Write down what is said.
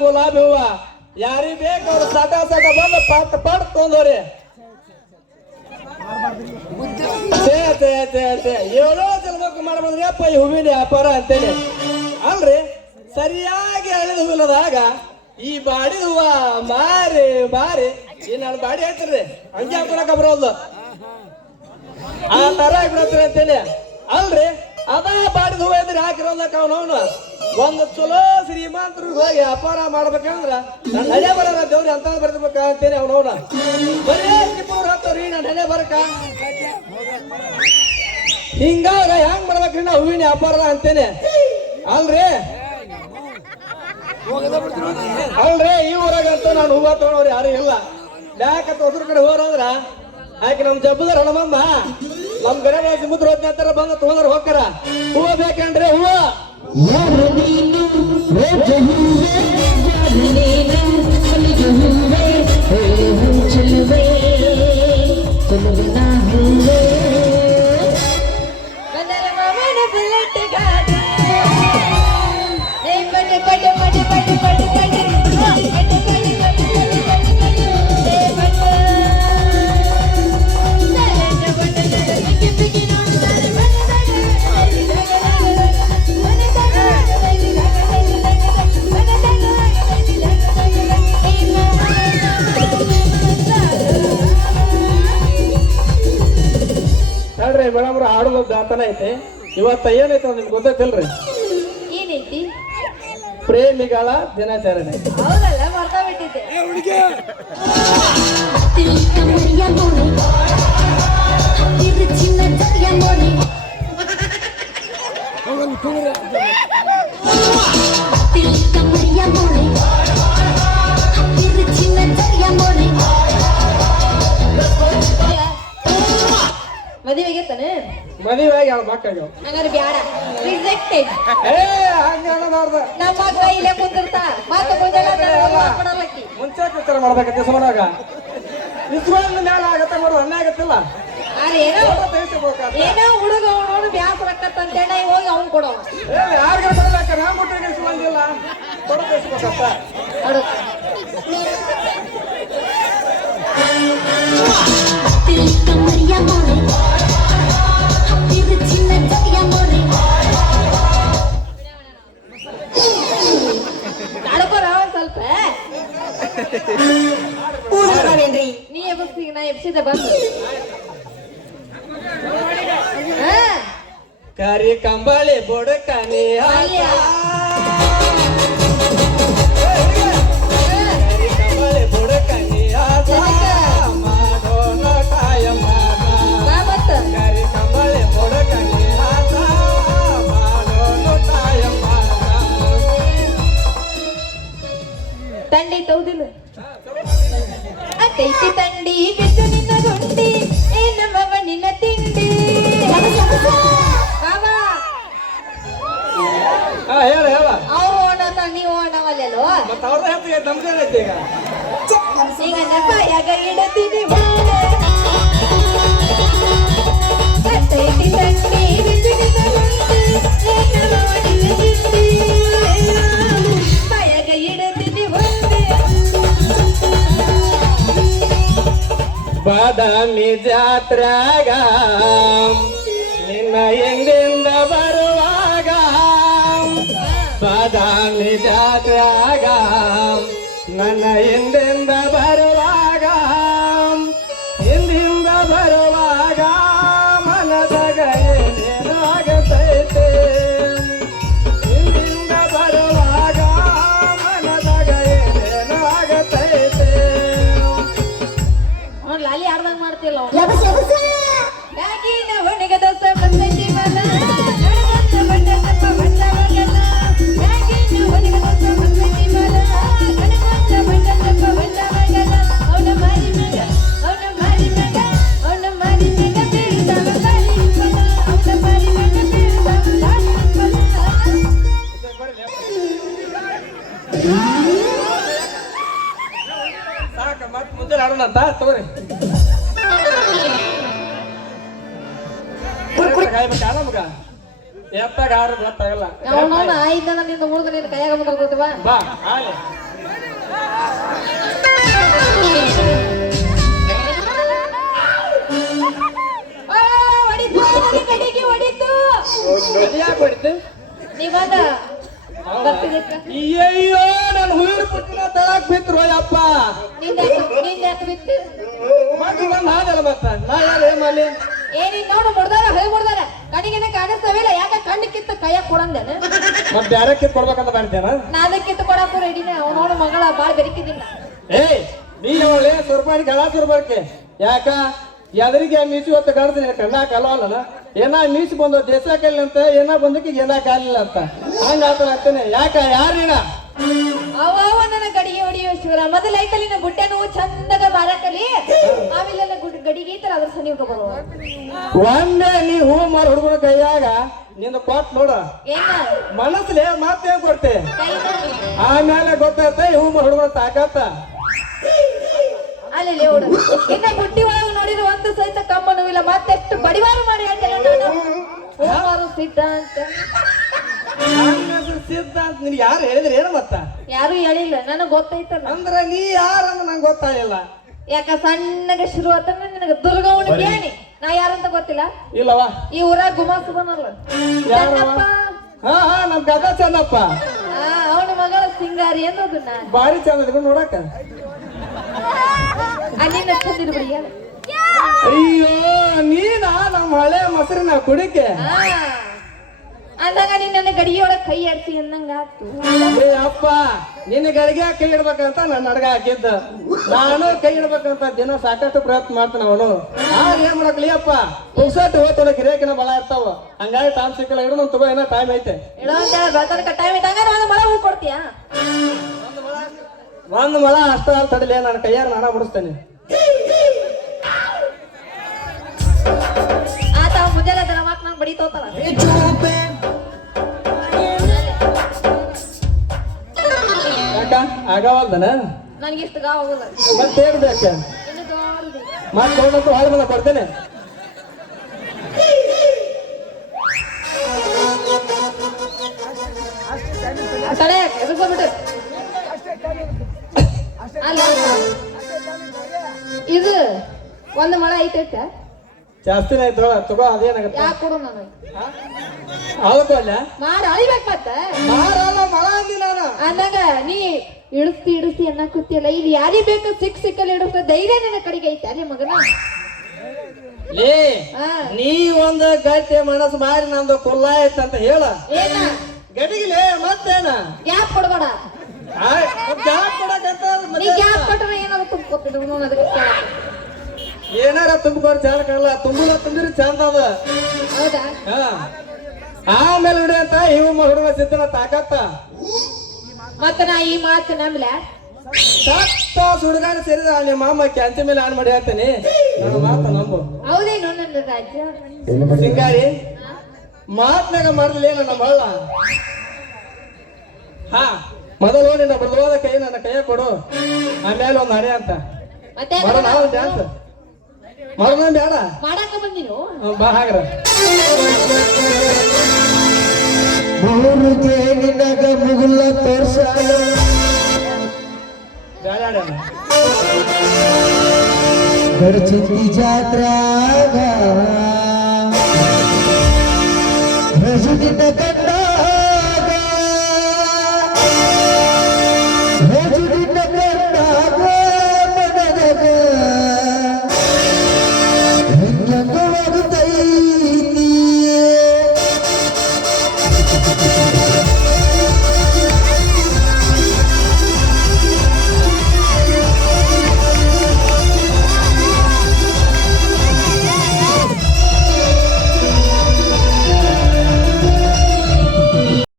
ಗುಲಾಬಿ ಹೂವ ಯಾರಿಗೆ ಬೇಕು ಅವ್ರು ಸಟ ಸಟ ಬಂದು ಪಟ್ ಪಟ್ ತೊಂದವ್ರಿ ಏಳೋ ಜಲ್ಬೇಕು ಮಾಡ್ಬಂದ್ರಿ ಅಪ್ಪ ಈ ಹೂವಿನ ವ್ಯಾಪಾರ ಅಂತೇಳಿ ಅಲ್ರಿ ಸರಿಯಾಗಿ ಅಳಿದ ಹೂವಿನದಾಗ ಈ ಬಾಡಿದ ಹೂವ ಮಾರಿ ಮಾರಿ ಈ ನಾನು ಬಾಡಿ ಹೇಳ್ತೀರಿ ಹಂಗೆ ಹಾಕೊಳಕ ಬರೋದು ಆ ತರ ಆಗ್ಬಿಡತ್ರಿ ಅಂತೇಳಿ ಅಲ್ರಿ ಅದ ಬಾಡಿದ ಹೂವ ಇದ್ರಿ ಹಾಕಿರೋದಕ್ಕ ಅವನವನು ಒಂದು ಚಲೋ ಶ್ರೀಮಂತರಿಗೆ ಹೋಗಿ ವ್ಯಾಪಾರ ಮಾಡ್ಬೇಕಂದ್ರ ನನ್ನ ಹಣೆ ಬರ ದೇವ್ರಿ ಅಂತ ಬರ್ತಿರ್ಬೇಕ ಅಂತೇನೆ ಅವನವನ ಬರೀ ಟಿಪ್ಪೂರ್ ಹತ್ತವ್ರಿ ನನ್ನ ಹಣೆ ಬರಕ ಹಿಂಗಾಗ ಹೆಂಗ್ ಮಾಡ್ಬೇಕ್ರಿ ನಾ ಹೂವಿನ ವ್ಯಾಪಾರ ಅಂತೇನೆ ಅಲ್ರಿ ಅಲ್ರಿ ಈ ಊರಾಗಂತೂ ನಾನು ಹೂವ ತಗೊಳೋರು ಯಾರು ಇಲ್ಲ ಯಾಕಂತ ಹೊಸರ ಕಡೆ ಹೋರಂದ್ರ ಆಕೆ ನಮ್ ಜಬ್ಬದ ಹಣಮಮ್ಮ ನಮ್ ಗಣೇಶ ಸಮುದ್ರ ಹೋದ್ನ ಅಂತಾರ ಬಂದ ತಗೊಂಡ್ರ ಹೋಗ್ತಾರ ಹೂವ ಬೇಕಂಡ್ರಿ ಹೂವ ಮೇಡಮ್ ಆಡೋದು ದಾತನ ಐತಿ ಇವತ್ತ ಏನೈತೆ ನಿಮ್ಗೆ ಗೊತ್ತೈತಿಲ್ರಿ ಏನೈತಿ ಪ್ರೇಮಿಗಳ ದಿನಾಚರಣೆ ಹೌದಲ್ಲ ಮರ್ತಾ ಬಿಟ್ಟಿದ್ದೆ ಮದುವೆಗೆ ತಾನೆ ಮದುವೆಗೆ ಯಾವ ಮಕ್ಕಳು ಹಂಗಾರೆ ಬ್ಯಾಡ ರಿಜೆಕ್ಟೆಡ್ ನಮ್ಮ ಮಗ ಇಲ್ಲೇ ಕುಂತಿರ್ತಾ ಮತ್ತೆ ಕೊಡಲಕ್ಕಿ ಮುಂಚೆ ವಿಚಾರ ಮಾಡ್ಬೇಕಂತೆ ಸುಮನಾಗ ನಿಜವಾಗ್ಲೂ ಮ್ಯಾಲ ಆಗತ್ತೆ ನೋಡು ಅನ್ನ ಆಗತ್ತಿಲ್ಲ ಏನೋ ಹುಡುಗ ನೋಡು ಬ್ಯಾಸರ ಅಂತೇಳಿ ಹೋಗಿ ಅವ್ನು ಕೊಡೋ ಯಾರಿಗ ಕೊಡಲಾಕ ನಾ ಮುಟ್ಟಿಗೆ ಬಂದಿಲ್ಲ ಕೊಡಬೇಕಂತ ಸ್ವಲ್ಪ ನೀ ಎಬ್ಬಿಸ್ತೀಗ ನಾ ಎಬ್ಸಿದೆ ಬಂದು ಕರಿ ಕಂಬಳಿ ಬುಡಕ ನೀ ಕರಿ ಕಂಬಳಿ ಬುಡಕ ನೀ ಮಾಡೋಣ ಕಾಯಮ್ಮ ಕರಿ ಕಂಬಳಿ ಬುಡಕ ನೀ ಮಾಡೋಣ ಕಾಯಮ್ಮ ತಂಡಿ ತೌದಿಲ್ಲ ಅತೈತಿ ತಂಡಿ ಬಿದ್ದು ನಿನ್ನ ಗುಂಡಿ ಏನಮ್ಮವ ನಿನ್ನ ತಿಂಡಿ ಹೇಳ ಹೇಳ ಅವ್ರು ಓಡತ ನೀವು ಓಡವಲ್ಲೋ ಮತ್ತ ಅವ್ರ ಹೇಳ್ತೀವಿ ನಮ್ದೇನೈತಿ ಈಗ ನಪಾಯಾಗ ಇಡತೀನಿ ಅತೈತಿ ತಂಡಿ ಬಿದ್ದು ನಿನ್ನ ಗುಂಡಿ ಏನಮ್ಮವ ನಿನ್ನ ತಿಂಡಿ ಪಾಯಾಗ ಇಡತೀನಿ ಬಾದಾಮಿ ಜಾತ್ರಾಗ ನಿನ್ನ ಎಂದಿಂದ ಬರುವಾಗ ಬಾದಾಮಿ ಜಾತ್ರಾಗ ನನ್ನ ಎಂದಿಂದ ಬರುವಾಗ ಹಿಂದಿಂದ ಬರುವಾಗ ಮನದಾಗ ಏನೇನು ಆಗತೈತೆ ಹಿಂದಿಂದ ಬರುವಾಗ ಮನದಾಗ ಏನೇನು ಆಗತೈತೆ ಲಾಲಿ ಆಡ್ದಂಗ್ ಮಾಡ್ತಿಲ್ಲ ಬ್ಯಾಗಿನ ಹೊಣೆಗೆ ದೋಸ ಬಂದೈತಿ ಮನ ನಡಗತ್ತ ಬಂದಪ್ಪ ಬಂದ ಮಗನ ಬ್ಯಾಗಿನ ಹೊಣೆಗೆ ದೋಸ ಬಂದೈತಿ ಮನ ನಡಗತ್ತ ಬಂದಪ್ಪ ಬಂದ ಮಗನ ಅವನ ಮಾರಿ ಮಗ ಮತ್ ಮುಂದೆ ಆಡೋಣ ಅಂತ ತಗೋರಿ ಕಾಯ್ಬೇಕಾ ನಮ್ಗ ಎತ್ತಾಗ ಆರು ಗೊತ್ತಾಗಲ್ಲ ಅವನವನ ಆಯ್ದ ನಿಂದ ಮುಗಿದ ನಿನ್ನ ಕೈಯಾಗ ಬಂದಿರ್ತೀವ ಬಾ ಆಲೆ ಹೊಡಿತು ಕಡೆಗೆ ಹೊಡಿತು ಯಾಕೆ ಹೊಡಿತು ನೀವಾಗ ಬರ್ತಿದ್ದಕ್ಕ ಅಯ್ಯಯ್ಯೋ ನಾನು ಹುಡುಗರು ಪುಟ್ಟಿನ ತಳಕ್ ಬಿದ್ರು ಅಪ್ಪ ನಿಂದ ಯಾಕೆ ಬಿತ್ತು ಮಕ್ಕಳು ಬಂದು ಹಾದಲ್ಲ ಮತ್ತ ನಾ ಯಾರು ಏನ್ ಮಾಡಿ ಏನಿನ್ ನೋಡು ಮುಡ್ದಾರ ಹೊಯ್ ಮುಡ್ದಾರ ಕಣಿಗೆನೆ ಕಾಣಿಸ್ತಾವಿಲ್ಲ ಯಾಕ ಕಣ್ಣು ಕಿತ್ತು ಕೈಯಾಗ ಕೊಡಂದೇನ ಮತ್ ಬ್ಯಾರಕ್ಕೆ ಕೊಡ್ಬೇಕಂತ ಮಾಡಿದ್ದೇನ ನಾದ ಕಿತ್ತು ಕೊಡಾಕು ರೆಡಿನ ಅವನೋಡು ಮಗಳ ಬಾಳ್ ಬೆರಿಕಿದ್ದಿಲ್ಲ ಏಯ್ ನೀ ಅವಳೆ ಸ್ವರ್ಪಾಣಿ ಗಳ ಸ್ವರ್ಪಕ್ಕೆ ಯಾಕ ಎದರಿಗೆ ಮೀಸಿ ಹೊತ್ತು ಕಾಡ್ತೀನಿ ಕಣ್ಣ ಕಲವಲ್ಲ ಏನ ಮೀಸಿ ಬಂದು ದೇಶ ಕಲ್ಲಿ ಅಂತ ಏನ ಬಂದಕ್ಕೆ ಏನ ಕಾಲಿಲ್ಲ ಅಂತ ಹಂಗ ಆಗ್ತಾನೆ ಯಾಕ ಯಾರೀನ ಅವ ನನ್ನ ಗಡಿಗೆ ಹೊಡಿಯೋ ಶಿವರ ಮೊದಲ ಐತಲಿನ ಗುಡ್ಡೆ ನೋವು ಚಂದಗ ಮಾರಕಲಿ ಆಮೇಲೆ ಗಡಿಗೆ ಐತಲ್ಲ ಅದ್ರ ಸನಿ ಬರುವ ಒಮ್ಮೆ ನೀ ಹೂ ಮಾರು ಹುಡುಗನ ಕೈಯಾಗ ನಿಂದ ಕೊಟ್ ನೋಡ ಏನ ಮನಸ್ಸಲ್ಲಿ ಮತ್ತೇನ್ ಕೊಡ್ತೆ ಕೈನ ಆಮೇಲೆ ಗೊತ್ತಾಯ್ತ ಹೂ ಮಾರು ಹುಡುಗನ ತಾಕತ್ತ ಅಲ್ಲಿ ಹುಡು ಇನ್ನ ಬುಟ್ಟಿ ಒಳಗೆ ನೋಡಿದ್ರೆ ಒಂದು ಸಹಿತ ಕಮ್ಮನೂ ಇಲ್ಲ ಮತ್ತೆಷ್ಟು ಬಡಿವಾರ ಮಾಡಿ ಹೇಳ್ತೇನೆ ಹೂವಾರು ಸಿದ್ಧ ಅಂತ ಸಿದ್ಧ ಅಂತ ನಿನ್ಗೆ ಯಾರು ಹೇಳಿದ್ರಿ ಏನು ಮತ್ತ ಯಾರು ಹೇಳಿಲ್ಲ ನನಗ್ ಗೊತ್ತೈತಲ್ಲ ಅಂದ್ರ ನೀ ಯಾರಂತ ನಂಗೆ ಗೊತ್ತಾಗಿಲ್ಲ ಯಾಕ ಸಣ್ಣಗೆ ಶುರು ಆತ ನಿನಗ ದುರ್ಗವನ ಕೇಳಿ ನಾ ಯಾರಂತ ಗೊತ್ತಿಲ್ಲ ಇಲ್ಲವಾ ಈ ಊರಾಗ ಗುಮಾಸು ಬನಲ್ಲ ಯಾರವ? ಹಾ ನಮ್ ಕಾಕ ಚಂದಪ್ಪ ಅವನ ಮಗಳ ಸಿಂಗಾರಿ ಅನ್ನೋದನ್ನ ಬಾರಿ ಚಂದ ಇದ್ಕೊಂಡು ನೋಡಕ ನಿನ್ನ ಚಂದಿರು ಬಿಡಿ ಹೇಳು. ಅಯ್ಯೋ ನೀನ ನಮ್ಮ ಹಳೆ ಮೊಸರಿನ ಕುಡಿಕೆ ಅಂದಾಗ ನಿನ್ನ ಗಡಿಯೊಳಗೆ ಕೈ ಆಡ್ಸಿ ಅಂದಂಗ ಆತು ಏ ಅಪ್ಪ ನಿನ್ನ ಗಳಿಗೆ ಕೈ ಇಡ್ಬೇಕಂತ ನನ್ನ ಅಡ್ಗ ಹಾಕಿದ್ದ ನಾನು ಕೈ ಇಡ್ಬೇಕಂತ ದಿನ ಸಾಕಷ್ಟು ಪ್ರಯತ್ನ ಮಾಡ್ತಾನ ಅವನು ಏನ್ ಮಾಡಕ್ಲಿ ಅಪ್ಪ ಪುಕ್ಸಟ್ಟು ಹೋಗ್ತಾವ ಗಿರೇಕಿನ ಬಲ ಇರ್ತಾವ ಹಂಗಾಗಿ ಟೈಮ್ ಸಿಕ್ಕಲ್ಲ ಇಡು ನಮ್ ತಗೋ ಏನೋ ಟೈಮ್ ಐತೆ ಇಡೋ ಅಂತ ಹೇಳಿ ಬೆಳತನಕ ಟೈಮ್ ಇದ್ದಾಗ ಒಂದು ಮಳೆ ಹೂ ಕೊಡ್ತೀಯಾ ಒಂದ್ ಮಳ ಅಷ್ಟ ಅಲ್ ತಡಲಿ ನನ್ನ ಕೈಯಾರ ನಾನ ಬಿಡಿಸ್ತೇನೆ ಆತ ಮುಂಜಾನೆ ಅದನ್ನ ಮಾತು ನಂಗೆ ಬಡಿತೋತಲ್ಲ ಯಾಕ ಆಗವಲ್ದನ ನನಗಿಷ್ಟು ಗಾವ ಹೋಗಲ್ಲ ಮತ್ತೆ ಹೇಳ್ಬೇಕ ಇನ್ನು ದೊಡ್ಡದು ಮತ್ತೆ ನೋಡಂತೂ ಹಾಳು ಬಂದ ಕೊಡ್ತೇನೆ ಸಡೆ ಎದುರ್ಸ್ಬಿಟ್ಟು ಅಲ್ಲ ಇದು ಒಂದು ಮಳೆ ಐತೈತ ಜಾಸ್ತಿನೇ ಆಯ್ತು ತಗೋ ಅದೇನಾಗತ್ತ ಯಾಕೆ ಕೊಡು ನನಗೆ ಹೌದಲ್ಲ ಮಾಡಿ ಅಳಿಬೇಕು ಮತ್ತೆ ಮಾರಲ್ಲ ಮಳ ಅಂದಿ ನಾನು ಅಂದಾಗ ನೀ ಇಳಿಸ್ತಿ ಅನ್ನ ಕೂತಿಯಲ್ಲ ಇಲ್ಲಿ ಯಾರಿಗೆ ಬೇಕು ಸಿಕ್ಕಲ್ಲಿ ಇಡಿಸ್ತ ಧೈರ್ಯ ನಿನ್ನ ಕಡೆಗೆ ಐತೆ ಅಲ್ಲಿ ಮಗನ ಲೇ ಹಾ ನೀ ಒಂದ್ ಗಟ್ಟಿ ಮನಸ್ಸು ಮಾರಿ ನಂದು ಕುಲ್ಲ ಆಯ್ತಂತ ಹೇಳ ಏನ ಗಡಿಗಿಲೇ ಮತ್ತೇನ ಗ್ಯಾಪ್ ಕೊಡಬೇಡ ಗ್ಯಾಪ್ ಕೊಡಕಂತ ನೀ ಗ್ಯಾಪ್ ಕೊಟ್ರೆ ಏನಾದ್ರು ತುಂಬ್ಕೊತಿದ್ರು ನಾನು ಅದಕ್ಕೆ ಕೇಳಕ್ಕೆ. ಏನಾರ ತುಂಬಿಕೊಂಡು ಚಾಲಕಲ್ಲ ತುಂಬುಲ ತುಂಬಿರಿ ಚಂದ ಅದ ಹೌದಾ ಹಾ ಆಮೇಲೆ ಹಿಡಿಯಂತ ಇವು ಹುಡುಗ ಸಿದ್ದನ ತಾಕತ್ತ ಮತ್ತೆ ನಾ ಈ ಮಾತು ನಂಬ್ಲೆ ಸತ್ತ ಸುಡುಗಾಡ ಸೇರಿದ ನಿಮ್ಮ ಮಾಮ ಕ್ಯಾಂಚಿ ಮೇಲೆ ಆನ್ ಮಾಡಿ ಹೇಳ್ತೇನೆ ನನ್ನ ಮಾತ ನಂಬು ಹೌದೇನು ನನ್ನ ರಾಜ್ಯ ಸಿಂಗಾರಿ ಮಾತ್ನಾಗ ಮಾಡ್ಲಿ ನನ್ನ ಮಳ್ಳ ಹಾ ಮೊದಲು ನಿನ್ನ ಬದಲಾದ ಕೈ ನನ್ನ ಕೈಯ ಕೊಡು ಆಮೇಲೆ ಒಂದು ಹಣೆ ಅಂತ ಮತ್ತೆ ಮಾಡೋಣ ನಾವು ಡ್ಯಾನ್ಸ್ ಮಾಡೋಣ ಬೇಡ ಮಾಡಾಕ ಬಂದಿನು ಬಾ ಹಾಗ್ರ ಮೂರುಗೆ ನಿನಗ ಮುಗುಲ ತೋರ್ಸಾಲ ಬೇಡ ಗಡಚಿಂದಿ ಜಾತ್ರಾಗ ರಜನಿನ ಕಂಡಾಗ ರಜ